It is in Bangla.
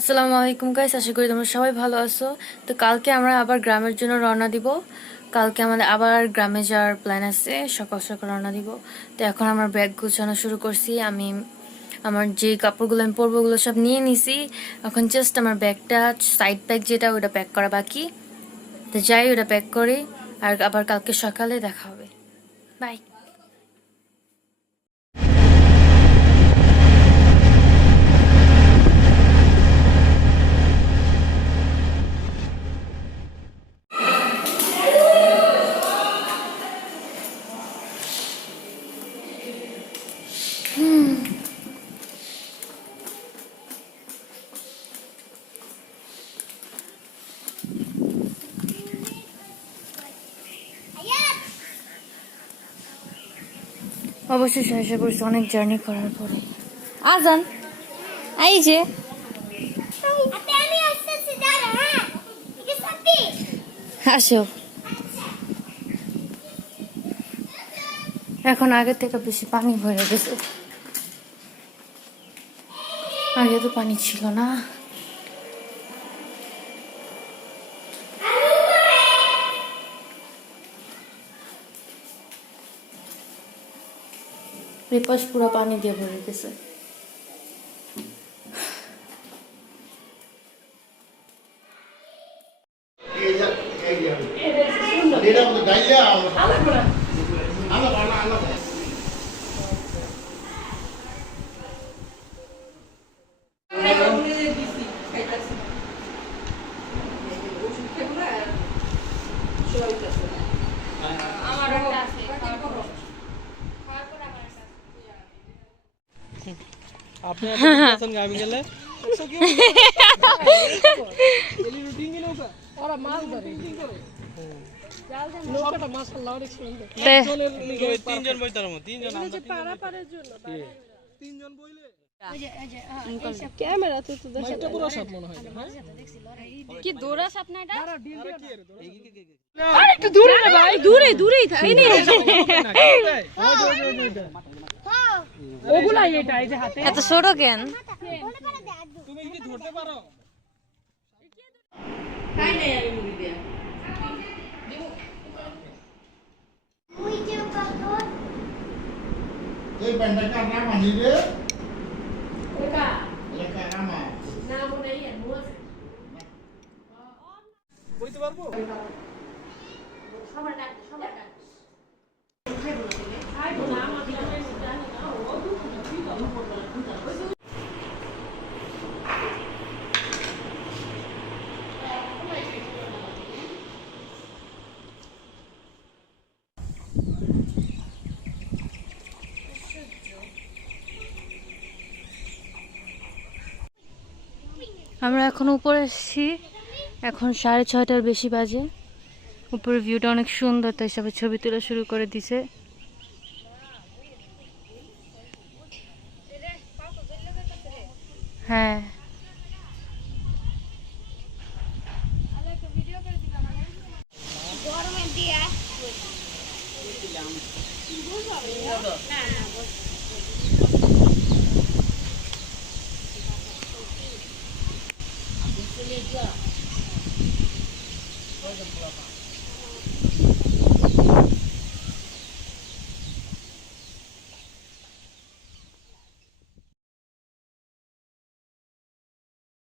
আসসালামু আলাইকুম গাইস, আশা করি তোমরা সবাই ভালো আছো। তো কালকে আমরা আবার গ্রামের জন্য রওনা দিব। কালকে আমাদের আবার গ্রামে যাওয়ার প্ল্যান আছে, সকাল সকাল রওনা দিব। তো এখন আমার ব্যাগ গুছানো শুরু করছি। আমি আমার যে কাপড়গুলো আমি পরবো ওগুলো সব নিয়ে নিছি। এখন জাস্ট আমার ব্যাগটা, সাইড ব্যাগ যেটা, ওটা প্যাক করা বাকি। তো যাই, ওটা প্যাক করি, আর আবার কালকে সকালে দেখা হবে। বাই। অবশেষে এসে পড়ছি অনেক জার্নি করার পরে। আজান এই যে আসো। এখন আগের থেকে বেশি পানি ভরে গেছে, আগে তো পানি ছিল না। পেপাস পুরো পানি দিয়ে ভরে গেছে। আপনি আছেন গাবি গেলে ডেলি রুটিন কি নৌকা ওরা মাছ ধরে নৌকাটা মাশাআল্লাহ অনেক সুন্দর। একজনের লিগে তিনজন বইতার মত, তিনজন আমরা যে পারা পারের জন্য তিনজন বইলে ক্যামেরা তো দেখো এটা পুরো সাপ মনে হয়। কি দৌড়া সাপ না এটা? আরে একটু দূরে রে ভাই, দূরেই থাই নি ওগুলা এটা এই যে হাতে এত ছোট কেন? তুমি কি ধরতে পারো? খাই নাই আমি মুড়ি দিয়া ওই যে কাকর এই বেন্ডাটা নাম আনি রে ওটা লেখা নাম না মনে নাই মোজ বইতে পারবো? সবার ডাক আই বলা আমাদের জানি না ও কি করব। আমরা এখন উপরে এসেছি, এখন 6:30টার বেশি বাজে। উপরের ভিউটা অনেক সুন্দর, তাই সবাই ছবি তোলা শুরু করে দিছে। হ্যাঁ,